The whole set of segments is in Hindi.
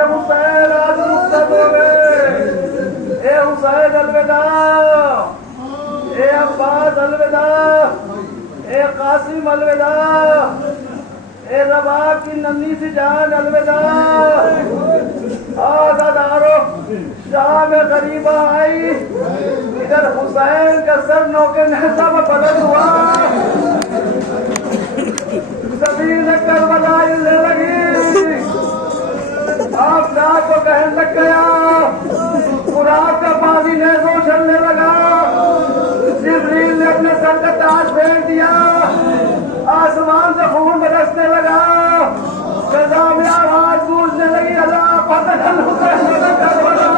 ये हुसैन आज रुखसत हो गए। ए हुसैन अलविदा, ए अब्बास अलविदा, ए कासिम अलविदा, ए रबा की नन्ही सी जान अलविदा। आज़ादारो शाम गरीबा आई, इधर हुसैन का सर नौके नहसा में बदल हुआ। ज़मीन करबला हिलने लगी, आफताब को कहने लग गया, खुराक का पानी नेज़ों चलने लगा। जिब्रील ने अपने सर का ताज फेंक दिया, आसमान से खून बरसने लगा। फ़िज़ा में आवाज गूंजने लगी, अल्लाह क़तल हुसैन करबला,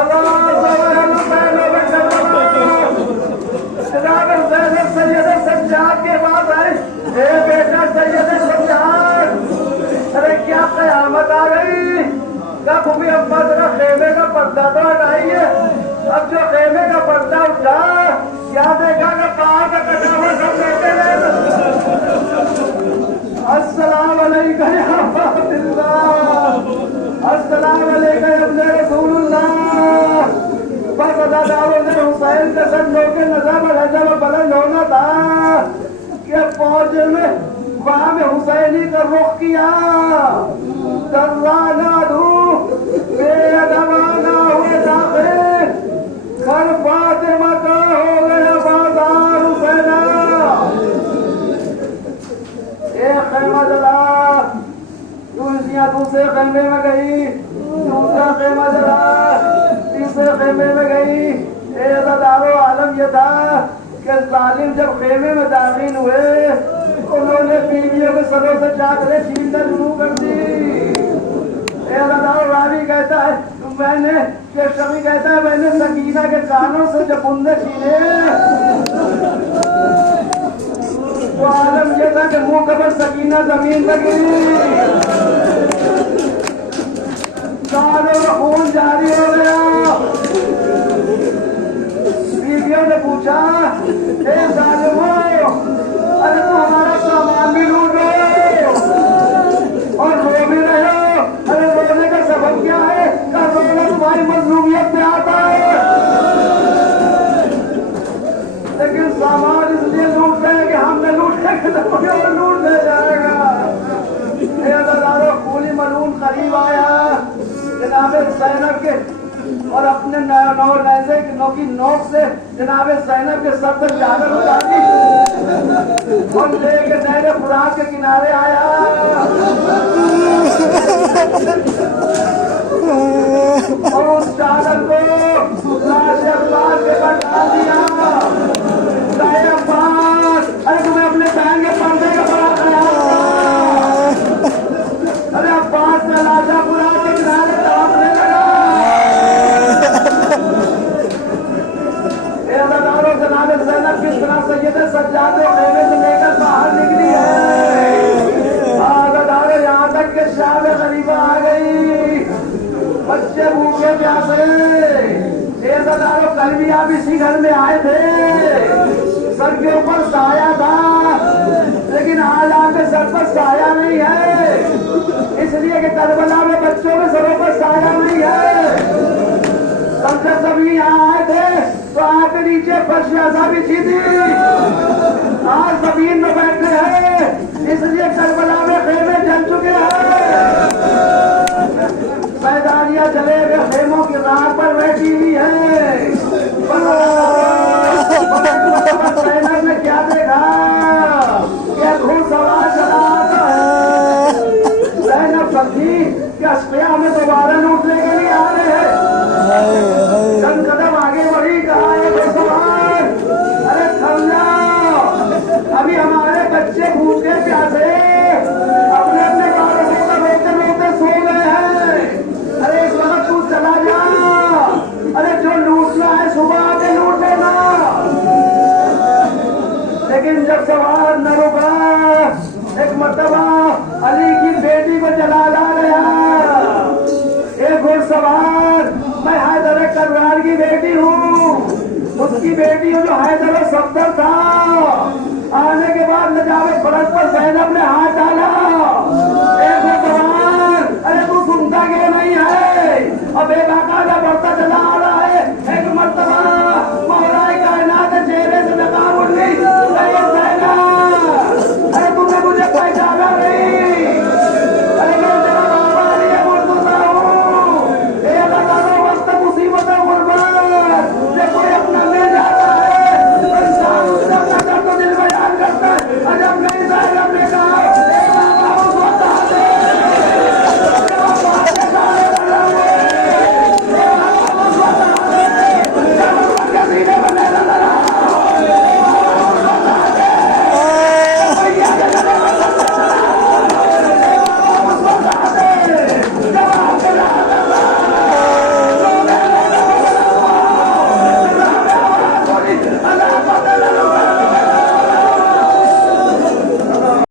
अल्लाह क़तल हुसैन करबला। जनाब ज़ैनब सैयद सज्जाद के पास आई, ए बेटा सैयद सज्जाद, अरे क्या क़यामत आ गई। कब भी अब्बा जरा खेमे का पर्दा तो हटाइए। अब जो खेमे का पर्दा उठा, क्या देखा कि पहाड़ का कटा हुआ सब बेटे ने। अस्सलाम अलैकुम या अब्बादिल्लाह, अस्सलाम अलैकुम या इब्ने रसूलुल्लाह। बस अदादारों ने हुसैन के सर नौके नजर बुलंद होना था कि अब फौज में वहां में हुसैनी का रुख किया। दर्राना दू बेअदबाना हुए दाखिल, घर फातिमा का हो गया बाजार हुसैना। एक खेमा जला, दूसरे खेमे में गई, दूसरा खेमा जला, तीसरे खेमे में गई। ए अज़ादारो आलम ये था कि जालिम जब खेमे में दाखिल हुए, उन्होंने बीवियों के सरों से चादरें छीनना शुरू कर दी। रावी कहता है, मैंने शमी कहता है, मैंने सकीना के कानों से जब बुंदे छीने तो आलम ये था कि मुंह कबर सकीना जमीन लगी, कानों में खून जारी हो गया। बीवियों ने पूछा, ए जालिमो, अरे तुम हमारा सामान भी लूट रहे हो और रो भी रहे हो। अरे रोने का सबब क्या है? कर रोना तुम्हारी मजलूमियत में आता है, लेकिन सामान इसलिए लूट रहे कि हमने लूटने के तो कोई और लूट ले जाएगा। खूनी मलून करीब आया जनाब ज़ैनब के और अपने नौज़े की नोक से जनाब ज़ैनब के सर पर चादर उतारी और लेके नहरे फुरात के किनारे आया। और उस चादर को लाश अब्बास के पर डाल दिया। अब्बास, अरे तुम्हें अपने बहन के पर्दे का बड़ा ख्याल। अरे अब्बास ने लाशा फुरात के किनारे तापने लगा। जनाब ज़ैनब किस तरह सैयद सज्जाद खेमे से लेकर बाहर निकली है। आगदारे यहाँ तक के शाम गरीबा आ गई, बच्चे भूखे प्यासे। कल भी आप इसी घर में आए थे, सर के ऊपर साया था, लेकिन आज आपके सर पर साया नहीं है, इसलिए कि करबला में बच्चों के सरों पर साया नहीं है। जब सभी यहाँ आए थे तो आपके नीचे फर्शियासा बिछी थी, आज जमीन में बैठे हैं, इसलिए करबला में खेमे जल चुके हैं। मैदानियां जले हुए खेमों की राह पर बैठी हुई है। ज़ैनब ने क्या देखा कि घुड़सवार चला आता है। ज़ैनब समझी कि अस्फिया में दोबारा लूटने के लिए आ रहे हैं। चंद कदम आगे बढ़ी, कहा है घुड़सवार, अरे थम जाओ, अभी हमारे बच्चे भूखे प्यासे अपने अपने बालकों का रोते रोते सो गए हैं। अरे इस वक्त तू चला जा, अरे जो लूटना है सुबह आके लूट लेना। लेकिन जब सवार न रुका, एक मर्तबा अली की बेटी को जला गया। एक घुड़सवार, मैं हैदर करवार की बेटी हूँ, उसकी बेटी हूँ जो हैदर सफ्दर था। आने के बाद नजावे फरज पर ज़ैनब ने